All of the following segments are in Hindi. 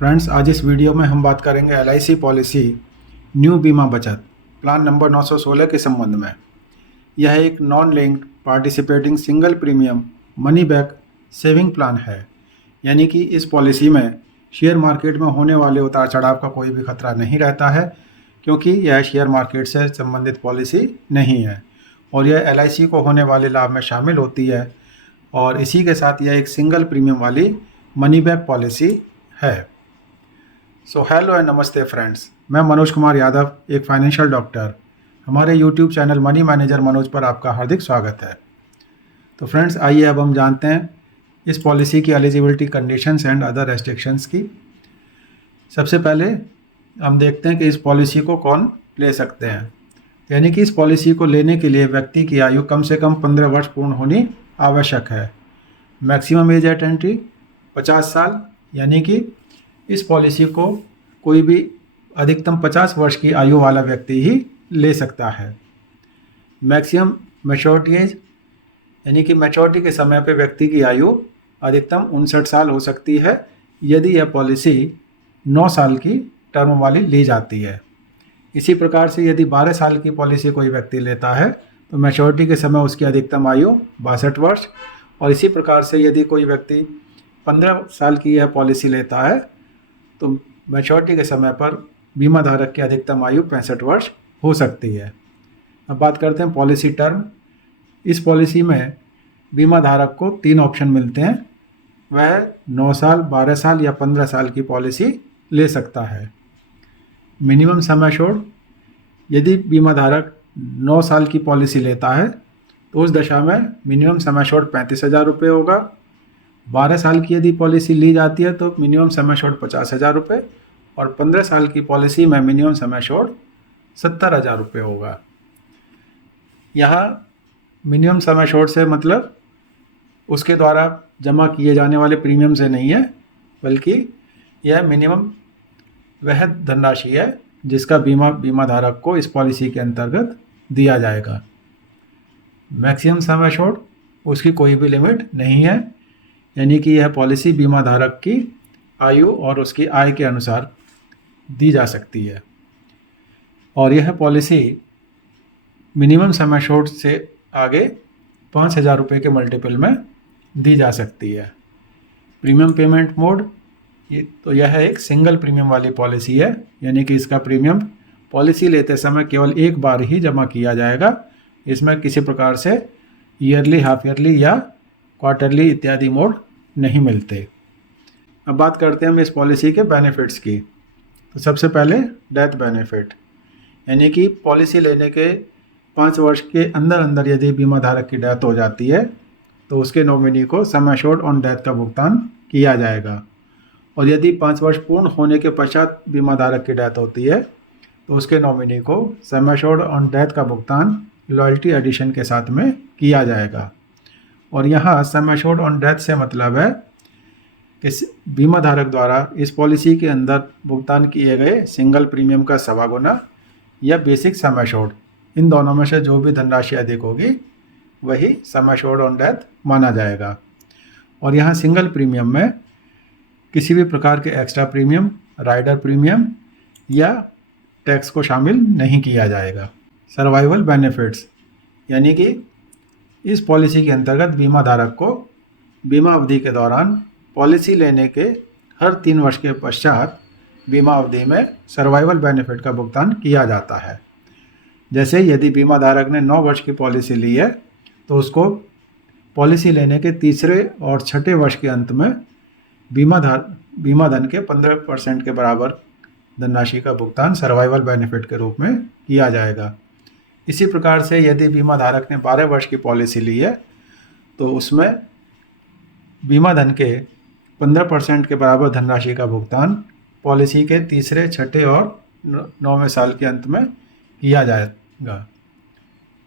फ्रेंड्स, आज इस वीडियो में हम बात करेंगे LIC पॉलिसी न्यू बीमा बचत प्लान नंबर 916 के संबंध में। यह एक non linked participating single premium money back saving plan है। यानी कि इस पॉलिसी में शेयर मार्केट में होने वाले उतार चढ़ाव का कोई भी खतरा नहीं रहता है, क्योंकि यह शेयर मार्केट से संबंधित पॉलिसी नहीं है और यह LIC को होने वाले लाभ में शामिल होती है। और इसी के साथ यह एक सिंगल प्रीमियम वाली मनी बैक पॉलिसी है। सो हेलो एंड नमस्ते फ्रेंड्स, मैं मनोज कुमार यादव, एक फाइनेंशियल डॉक्टर। हमारे YouTube channel money manager Manoj पर आपका हार्दिक स्वागत है। तो फ्रेंड्स, आइए अब हम जानते हैं इस पॉलिसी की eligibility conditions and other restrictions की। सबसे पहले हम देखते हैं कि इस पॉलिसी को कौन ले सकते हैं। यानी कि इस पॉलिसी को लेने के लिए व्यक्ति की आयु कम से कम 15 वर्ष पूर्ण होनी आवश्यक है। मैक्सिमम एज एट एंट्री 50 साल, यानी कि इस पॉलिसी को कोई भी अधिकतम 50 वर्ष की आयु वाला व्यक्ति ही ले सकता है। मैक्सिमम मैच्योरिटी एज, यानी कि मैच्योरिटी के समय पे व्यक्ति की आयु अधिकतम 59 साल हो सकती है यदि यह पॉलिसी 9 साल की टर्म वाली ली जाती है। इसी प्रकार से यदि 12 साल की पॉलिसी कोई व्यक्ति लेता है तो मैच्योरिटी के समय उसकी अधिकतम आयु 62 वर्ष। और इसी प्रकार से यदि कोई व्यक्ति 15 साल की यह पॉलिसी लेता है तो मैच्योरिटी के समय पर बीमा धारक की अधिकतम आयु 65 वर्ष हो सकती है। अब बात करते हैं पॉलिसी टर्म। इस पॉलिसी में बीमा धारक को 3 ऑप्शन मिलते हैं। वह 9 साल, 12 साल या 15 साल की पॉलिसी ले सकता है। मिनिमम सम एश्योर्ड, यदि बीमा धारक 9 साल की पॉलिसी लेता है तो उस दशा में मिनिमम सम एश्योर्ड 35,000 रुपये होगा। 12 साल की यदि पॉलिसी ली जाती है तो मिनिमम सम एश्योर्ड 50,000 रुपये और 15 साल की पॉलिसी में मिनिमम सम एश्योर्ड 70,000 रुपये होगा। यहाँ मिनिमम सम एश्योर्ड से मतलब उसके द्वारा जमा किए जाने वाले प्रीमियम से नहीं है, बल्कि यह मिनिमम वह धनराशि है जिसका बीमा धारक को इस पॉलिसी के अंतर्गत दिया जाएगा। मैक्सिमम सम एश्योर्ड, उसकी कोई भी लिमिट नहीं है, यानी कि यह पॉलिसी बीमा धारक की आयु और उसकी आय के अनुसार दी जा सकती है। और यह पॉलिसी मिनिमम सम एश्योर्ड से आगे 5,000 रुपये के मल्टीपल में दी जा सकती है। प्रीमियम पेमेंट मोड, यह एक सिंगल प्रीमियम वाली पॉलिसी है, यानी कि इसका प्रीमियम पॉलिसी लेते समय केवल एक बार ही जमा किया जाएगा। इसमें किसी प्रकार से ईयरली, हाफ ईयरली या क्वार्टरली इत्यादि मोड नहीं मिलते। अब बात करते हैं हम इस पॉलिसी के बेनिफिट्स की। तो सबसे पहले डेथ बेनिफिट, यानी कि पॉलिसी लेने के 5 वर्ष के अंदर अंदर यदि बीमा धारक की डेथ हो जाती है तो उसके नॉमिनी को सम एश्योर्ड ऑन डेथ का भुगतान किया जाएगा। और यदि 5 वर्ष पूर्ण होने के पश्चात बीमा धारक की डेथ होती है तो उसके नॉमिनी को सम एश्योर्ड ऑन डेथ का भुगतान लॉयल्टी एडिशन के साथ में किया जाएगा। और यहाँ सम एश्योर्ड ऑन डेथ से मतलब है कि बीमा धारक द्वारा इस पॉलिसी के अंदर भुगतान किए गए सिंगल प्रीमियम का 1.25 गुना या बेसिक सम एश्योर्ड, इन दोनों में से जो भी धनराशि अधिक होगी वही सम एश्योर्ड ऑन डेथ माना जाएगा। और यहाँ सिंगल प्रीमियम में किसी भी प्रकार के एक्स्ट्रा प्रीमियम, राइडर प्रीमियम या टैक्स को शामिल नहीं किया जाएगा। सर्वाइवल बेनिफिट्स, यानी कि इस पॉलिसी के अंतर्गत बीमा धारक को बीमा अवधि के दौरान पॉलिसी लेने के हर 3 वर्ष के पश्चात बीमा अवधि में सर्वाइवल बेनिफिट का भुगतान किया जाता है। जैसे यदि बीमा धारक ने 9 वर्ष की पॉलिसी ली है तो उसको पॉलिसी लेने के तीसरे और छठे वर्ष के अंत में बीमा धन के 15% के बराबर धनराशि का भुगतान सर्वाइवल बेनिफिट के रूप में किया जाएगा। इसी प्रकार से यदि बीमा धारक ने 12 वर्ष की पॉलिसी ली है तो उसमें बीमा धन के 15% के बराबर धनराशि का भुगतान पॉलिसी के तीसरे, छठे और 9वें साल के अंत में किया जाएगा।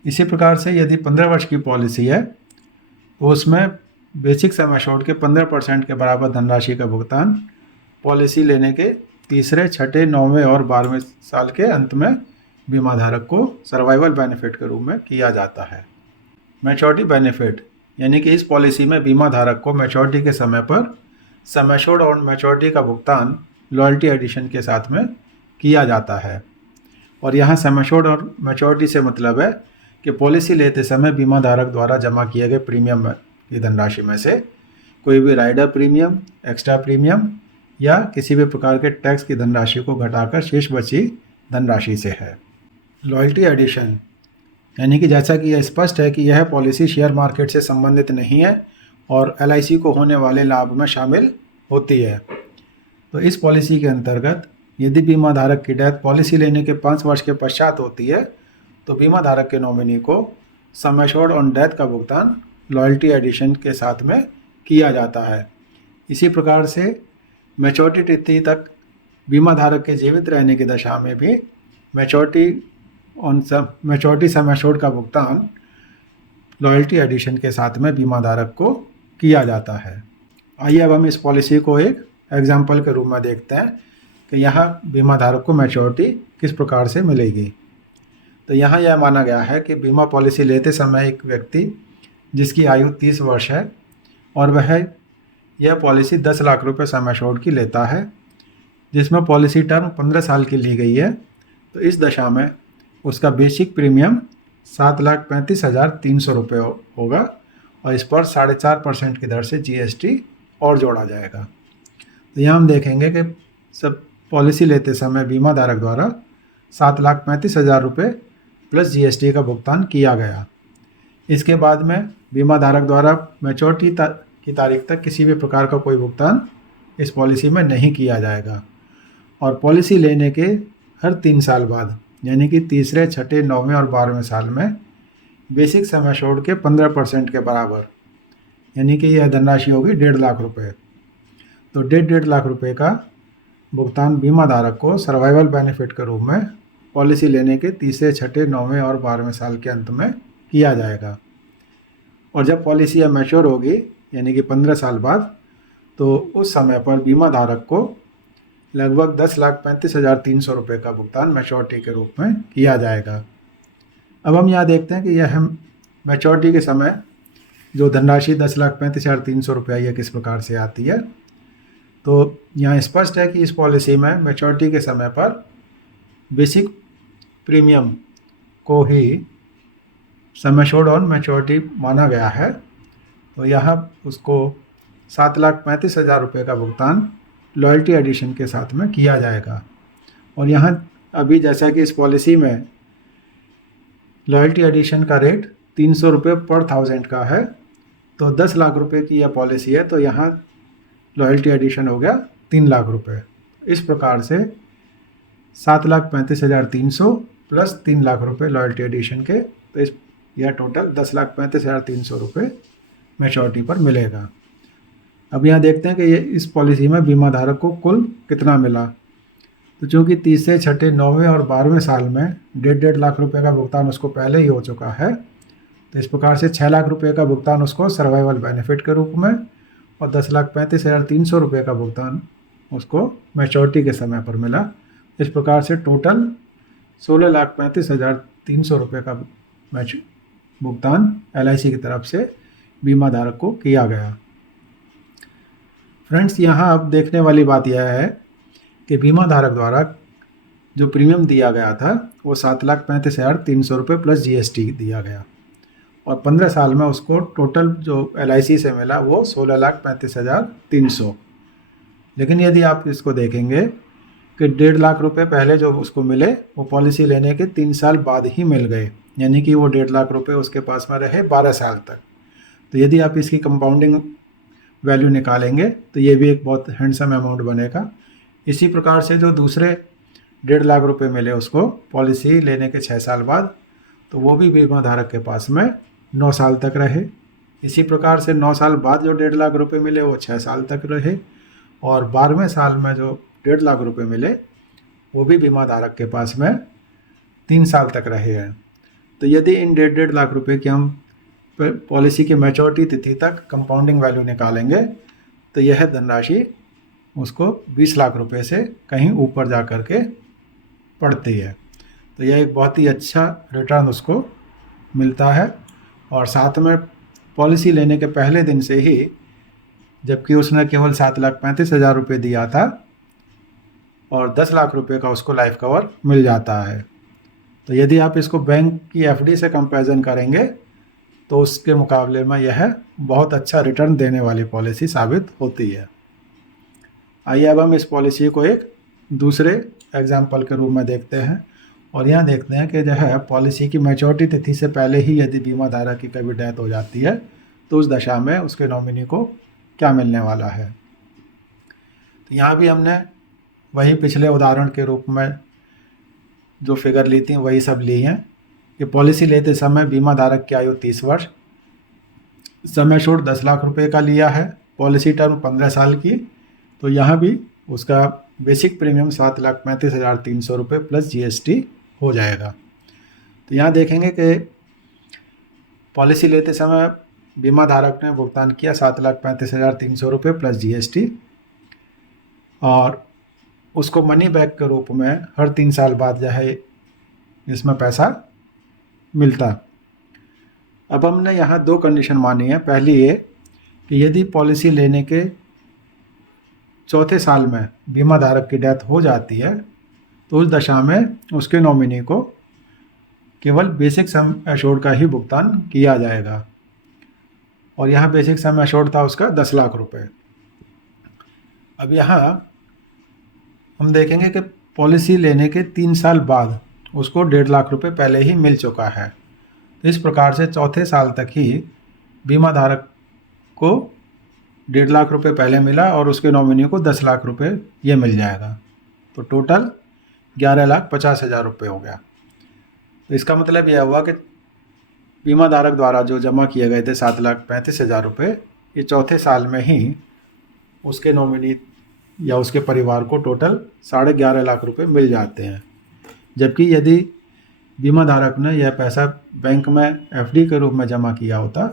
इसी प्रकार से यदि 15 वर्ष की पॉलिसी है तो उसमें बेसिक सम एश्योर्ड के 15% के बराबर धनराशि का भुगतान पॉलिसी लेने के तीसरे, छठे, 9वें और 12वें साल के अंत में बीमा धारक को सर्वाइवल बेनिफिट के रूप में किया जाता है। मैच्योरिटी बेनिफिट, यानी कि इस पॉलिसी में बीमा धारक को मैच्योरिटी के समय पर सम एश्योर्ड और मैच्योरिटी का भुगतान लॉयल्टी एडिशन के साथ में किया जाता है। और यहाँ सम एश्योर्ड और मैच्योरिटी से मतलब है कि पॉलिसी लेते समय बीमा धारक द्वारा जमा किए गए प्रीमियम की धनराशि में से कोई भी राइडर प्रीमियम, एक्स्ट्रा प्रीमियम या किसी भी प्रकार के टैक्स की धनराशि को घटाकर शेष बची धनराशि से है। लॉयल्टी एडिशन यानी कि जैसा कि यह स्पष्ट है कि यह पॉलिसी शेयर मार्केट से संबंधित नहीं है और LIC को होने वाले लाभ में शामिल होती है। तो इस पॉलिसी के अंतर्गत यदि बीमा धारक की डेथ पॉलिसी लेने के 5 वर्ष के पश्चात होती है तो बीमा धारक के नॉमिनी को सम एश्योर्ड ऑन डेथ का भुगतान लॉयल्टी एडिशन के साथ में किया जाता है। इसी प्रकार से मैच्योरिटी तिथि तक बीमा धारक के जीवित रहने की दशा में भी मैच्योरिटी सम एश्योर्ड का भुगतान लॉयल्टी एडिशन के साथ में बीमा धारक को किया जाता है। आइए अब हम इस पॉलिसी को एक एग्जाम्पल के रूप में देखते हैं कि यहाँ बीमा धारक को मैच्योरिटी किस प्रकार से मिलेगी। तो यहाँ यह माना गया है कि बीमा पॉलिसी लेते समय एक व्यक्ति जिसकी आयु 30 वर्ष है और वह यह पॉलिसी 10 लाख रुपए सम एश्योर्ड की लेता है, जिसमें पॉलिसी टर्म 15 साल की ली गई है। तो इस दशा में उसका बेसिक प्रीमियम 7,35,300 रुपये होगा और इस पर 4.5% की दर से GST और जोड़ा जाएगा। तो यहाँ हम देखेंगे कि सब पॉलिसी लेते समय बीमा धारक द्वारा 7,35,000 रुपये प्लस GST का भुगतान किया गया। इसके बाद में बीमा धारक द्वारा मैच्योरिटी की तारीख तक किसी भी प्रकार का कोई भुगतान इस पॉलिसी में नहीं किया जाएगा और पॉलिसी लेने के हर 3 साल बाद यानी कि तीसरे, छठे, 9वें और 12वें साल में बेसिक सम एश्योर्ड के 15% के बराबर यानी कि यह धनराशि होगी 1.5 लाख रुपये। तो 1.5 लाख रुपये का भुगतान बीमा धारक को सर्वाइवल बेनिफिट के रूप में पॉलिसी लेने के तीसरे, छठे, 9वें और 12वें साल के अंत में किया जाएगा। और जब पॉलिसी मैच्योर होगी यानी कि 15 साल बाद, तो उस समय पर बीमा धारक को लगभग 10,35,300 रुपये का भुगतान मैच्योरिटी के रूप में किया जाएगा। अब हम यहाँ देखते हैं कि यह मैच्योरिटी के समय जो धनराशि 10,35,300 रुपये यह किस प्रकार से आती है। तो यहाँ स्पष्ट है कि इस पॉलिसी में मैच्योरिटी के समय पर बेसिक प्रीमियम को ही सम एश्योर्ड ऑन मैच्योरिटी माना गया है। तो यहाँ उसको 7,35,000 रुपये का भुगतान लॉयल्टी एडिशन के साथ में किया जाएगा। और यहाँ अभी जैसा कि इस पॉलिसी में लॉयल्टी एडिशन का रेट 300 रुपये पर 1000 का है, तो 10 लाख रुपए की यह पॉलिसी है तो यहाँ लॉयल्टी एडिशन हो गया 3 लाख रुपए। इस प्रकार से 7,35,300 प्लस 3 लाख रुपए लॉयल्टी एडिशन के, तो यह टोटल 10,35,300 रुपये मैच्योरिटी पर मिलेगा। अब यहाँ देखते हैं कि ये इस पॉलिसी में बीमा धारक को कुल कितना मिला। तो चूँकि तीसरे, छठे, 9वें और 12वें साल में 1.5 लाख रुपए का भुगतान उसको पहले ही हो चुका है, तो इस प्रकार से 6 लाख रुपए का भुगतान उसको सर्वाइवल बेनिफिट के रूप में और 10,35,300 रुपये का भुगतान उसको मैच्योरिटी के समय पर मिला। इस प्रकार से टोटल 16,35,300 रुपये का भुगतान LIC की तरफ से बीमा धारक को किया गया। फ्रेंड्स, यहाँ अब देखने वाली बात यह है कि बीमा धारक द्वारा जो प्रीमियम दिया गया था वो 7,35,300 रुपये प्लस GST दिया गया और 15 साल में उसको टोटल जो LIC से मिला वो 16,35,300। लेकिन यदि आप इसको देखेंगे कि 1.5 लाख रुपए पहले जो उसको मिले वो पॉलिसी लेने के 3 साल बाद ही मिल गए, यानी कि वो 1.5 लाख रुपए उसके पास में रहे 12 साल तक। तो यदि आप इसकी कंपाउंडिंग वैल्यू निकालेंगे तो ये भी एक बहुत हैंडसम अमाउंट बनेगा। इसी प्रकार से जो दूसरे 1.5 लाख रुपए मिले उसको पॉलिसी लेने के 6 साल बाद, तो वो भी बीमा धारक के पास में 9 साल तक रहे। इसी प्रकार से 9 साल बाद जो 1.5 लाख रुपए मिले वो 6 साल तक रहे और 12वें साल में जो 1.5 लाख रुपए मिले वो भी बीमा धारक के पास में 3 साल तक रहे हैं। तो यदि इन 1.5 लाख रुपए की हम पॉलिसी की मैच्योरिटी तिथि तक कंपाउंडिंग वैल्यू निकालेंगे तो यह धनराशि उसको 20 लाख रुपए से कहीं ऊपर जा कर के पड़ती है। तो यह एक बहुत ही अच्छा रिटर्न उसको मिलता है और साथ में पॉलिसी लेने के पहले दिन से ही, जबकि उसने केवल 7,35,000 रुपये दिया था, और 10 लाख रुपए का उसको लाइफ कवर मिल जाता है। तो यदि आप इसको बैंक की एफडी से कंपैरिजन करेंगे तो उसके मुकाबले में यह बहुत अच्छा रिटर्न देने वाली पॉलिसी साबित होती है। आइए अब हम इस पॉलिसी को एक दूसरे एग्जाम्पल के रूप में देखते हैं और यहाँ देखते हैं कि जो है पॉलिसी की मैच्योरिटी तिथि से पहले ही यदि बीमा धारक की कभी डेथ हो जाती है तो उस दशा में उसके नॉमिनी को क्या मिलने वाला है। तो यहाँ भी हमने वही पिछले उदाहरण के रूप में जो फिगर ली थी वही सब ली हैं कि पॉलिसी लेते समय बीमा धारक की आयु 30 वर्ष, समय छोड़ 10 लाख रुपए का लिया है, पॉलिसी टर्म 15 साल की। तो यहाँ भी उसका बेसिक प्रीमियम 7,35,300 रुपये प्लस जीएसटी हो जाएगा। तो यहाँ देखेंगे कि पॉलिसी लेते समय बीमा धारक ने भुगतान किया 7,35,300 रुपये प्लस जीएसटी और उसको मनी बैक के रूप में हर 3 साल बाद जो है इसमें पैसा मिलता। अब हमने यहाँ 2 कंडीशन मानी है। पहली ये कि यदि पॉलिसी लेने के चौथे साल में बीमा धारक की डेथ हो जाती है तो उस दशा में उसके नॉमिनी को केवल बेसिक सम एश्योर्ड का ही भुगतान किया जाएगा और यहाँ बेसिक सम एश्योर्ड था उसका 10 लाख रुपए। अब यहाँ हम देखेंगे कि पॉलिसी लेने के 3 साल बाद उसको 1.5 लाख रुपए पहले ही मिल चुका है। तो इस प्रकार से चौथे साल तक ही बीमा धारक को 1.5 लाख रुपए पहले मिला और उसके नॉमिनी को 10 लाख रुपए ये मिल जाएगा। तो टोटल 11,50,000 रुपये हो गया। तो इसका मतलब यह हुआ कि बीमा धारक द्वारा जो जमा किए गए थे 7,35,000 रुपये ये चौथे साल में ही उसके नॉमिनी या उसके परिवार को टोटल 11.5 लाख रुपए मिल जाते हैं। जबकि यदि बीमा धारक ने यह पैसा बैंक में एफडी के रूप में जमा किया होता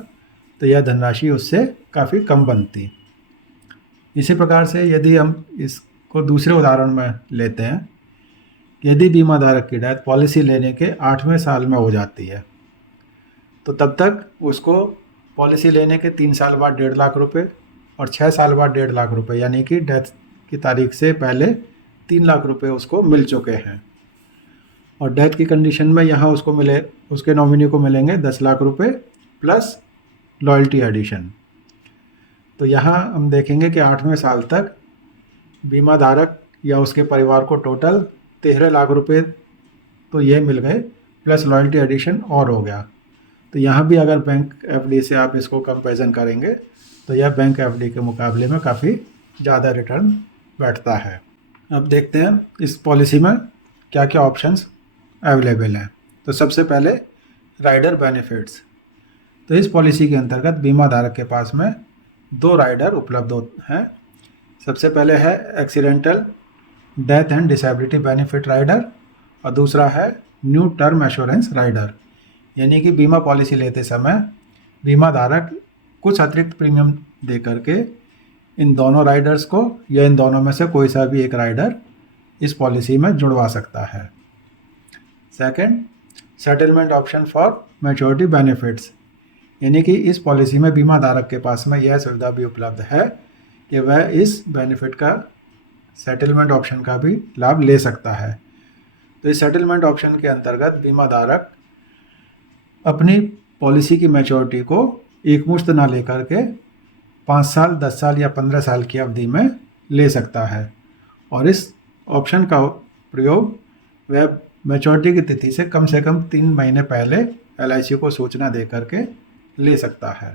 तो यह धनराशि उससे काफ़ी कम बनती। इसी प्रकार से यदि हम इसको दूसरे उदाहरण में लेते हैं, यदि बीमा धारक की डेथ पॉलिसी लेने के 8वें साल में हो जाती है तो तब तक उसको पॉलिसी लेने के 3 साल बाद 1.5 लाख रुपए और 6 साल बाद 1.5 लाख रुपए यानी कि डेथ की तारीख से पहले 3 लाख रुपए उसको मिल चुके हैं। और डेथ की कंडीशन में यहाँ उसको मिले उसके नॉमिनी को मिलेंगे 10 लाख रुपए प्लस लॉयल्टी एडिशन। तो यहाँ हम देखेंगे कि 8वें साल तक बीमा धारक या उसके परिवार को टोटल 13 लाख रुपए तो ये मिल गए प्लस लॉयल्टी एडिशन और हो गया। तो यहाँ भी अगर बैंक एफडी से आप इसको कंपैरिजन करेंगे तो यह बैंक एफडी के मुकाबले में काफ़ी ज़्यादा रिटर्न बैठता है। अब देखते हैं इस पॉलिसी में क्या क्या ऑप्शंस अवेलेबल हैं। तो सबसे पहले राइडर बेनिफिट्स। तो इस पॉलिसी के अंतर्गत बीमा धारक के पास में 2 राइडर उपलब्ध हैं। सबसे पहले है accidental death and disability benefit rider और दूसरा है न्यू टर्म एश्योरेंस राइडर। यानी कि बीमा पॉलिसी लेते समय बीमा धारक कुछ अतिरिक्त प्रीमियम दे करके इन दोनों राइडर्स को या इन दोनों में से कोई सा भी एक राइडर इस पॉलिसी में जुड़वा सकता है। Second, settlement option for maturity benefits. यानी कि इस पॉलिसी में बीमा धारक के पास में यह सुविधा भी उपलब्ध है कि वह इस बेनिफिट का सेटलमेंट ऑप्शन का भी लाभ ले सकता है। तो इस सेटलमेंट ऑप्शन के अंतर्गत बीमा धारक अपनी पॉलिसी की मैच्योरिटी को एकमुश्त ना लेकर के 5 साल, 10 साल या 15 साल की अवधि में ले सकता है और इस ऑप्शन का प्रयोग वह मैच्योरिटी की तिथि से कम 3 महीने पहले एलआईसी को सूचना दे करके ले सकता है।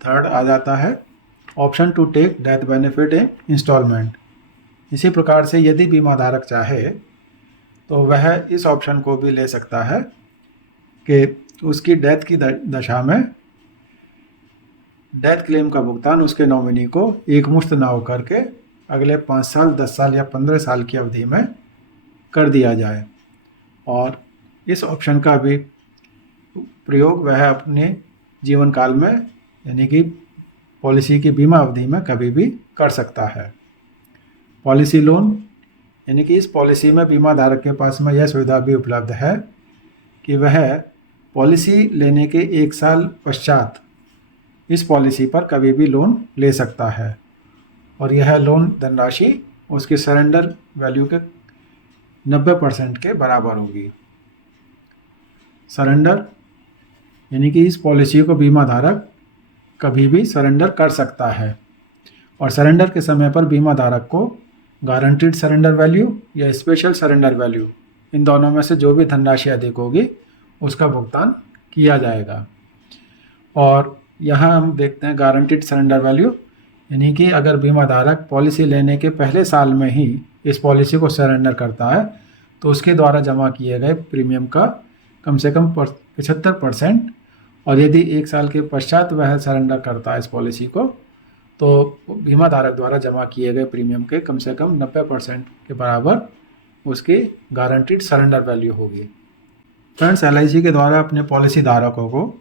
थर्ड आ जाता है option to take death benefit in instalment. इसी प्रकार से यदि बीमा धारक चाहे तो वह इस ऑप्शन को भी ले सकता है कि उसकी डेथ की दशा में डेथ क्लेम का भुगतान उसके नॉमिनी को एकमुश्त ना होकर के अगले 5 साल, 10 साल या 15 साल की अवधि में कर दिया जाए और इस ऑप्शन का भी प्रयोग वह अपने जीवन काल में यानी कि पॉलिसी की बीमा अवधि में कभी भी कर सकता है। पॉलिसी लोन, यानी कि इस पॉलिसी में बीमा धारक के पास में यह सुविधा भी उपलब्ध है कि वह पॉलिसी लेने के 1 साल पश्चात इस पॉलिसी पर कभी भी लोन ले सकता है और यह लोन धनराशि उसकी सरेंडर वैल्यू के 90% के बराबर होगी। सरेंडर यानी कि इस पॉलिसी को बीमा धारक कभी भी सरेंडर कर सकता है और सरेंडर के समय पर बीमा धारक को गारंटीड सरेंडर वैल्यू या स्पेशल सरेंडर वैल्यू, इन दोनों में से जो भी धनराशि अधिक होगी उसका भुगतान किया जाएगा। और यहाँ हम देखते हैं गारंटीड सरेंडर वैल्यू, यानी कि अगर बीमा धारक पॉलिसी लेने के पहले साल में ही इस पॉलिसी को सरेंडर करता है तो उसके द्वारा जमा किए गए प्रीमियम का कम से कम 75%, और यदि 1 साल के पश्चात वह सरेंडर करता है इस पॉलिसी को तो बीमा धारक द्वारा जमा किए गए प्रीमियम के कम से कम 90% के बराबर उसकी गारंटीड सरेंडर वैल्यू होगी। फ्रेंड्स, LIC के द्वारा अपने पॉलिसी धारकों को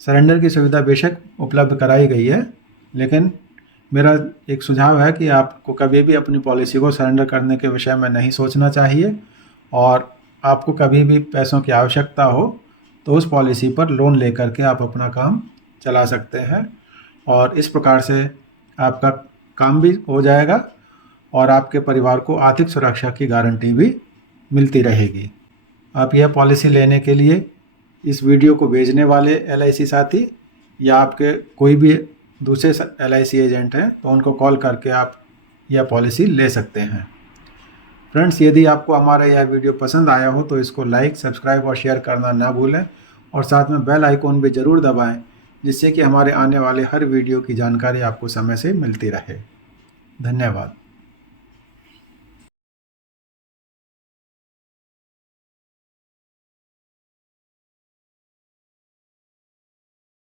सरेंडर की सुविधा बेशक उपलब्ध कराई गई है, लेकिन मेरा एक सुझाव है कि आपको कभी भी अपनी पॉलिसी को सरेंडर करने के विषय में नहीं सोचना चाहिए, और आपको कभी भी पैसों की आवश्यकता हो तो उस पॉलिसी पर लोन लेकर के आप अपना काम चला सकते हैं, और इस प्रकार से आपका काम भी हो जाएगा और आपके परिवार को आर्थिक सुरक्षा की गारंटी भी मिलती रहेगी। आप यह पॉलिसी लेने के लिए इस वीडियो को भेजने वाले LIC साथी या आपके कोई भी दूसरे LIC एजेंट हैं तो उनको कॉल करके आप यह पॉलिसी ले सकते हैं। फ्रेंड्स, यदि आपको हमारा यह वीडियो पसंद आया हो तो इसको लाइक, सब्सक्राइब और शेयर करना ना भूलें, और साथ में बेल आइकॉन भी ज़रूर दबाएं, जिससे कि हमारे आने वाले हर वीडियो की जानकारी आपको समय से मिलती रहे। धन्यवाद।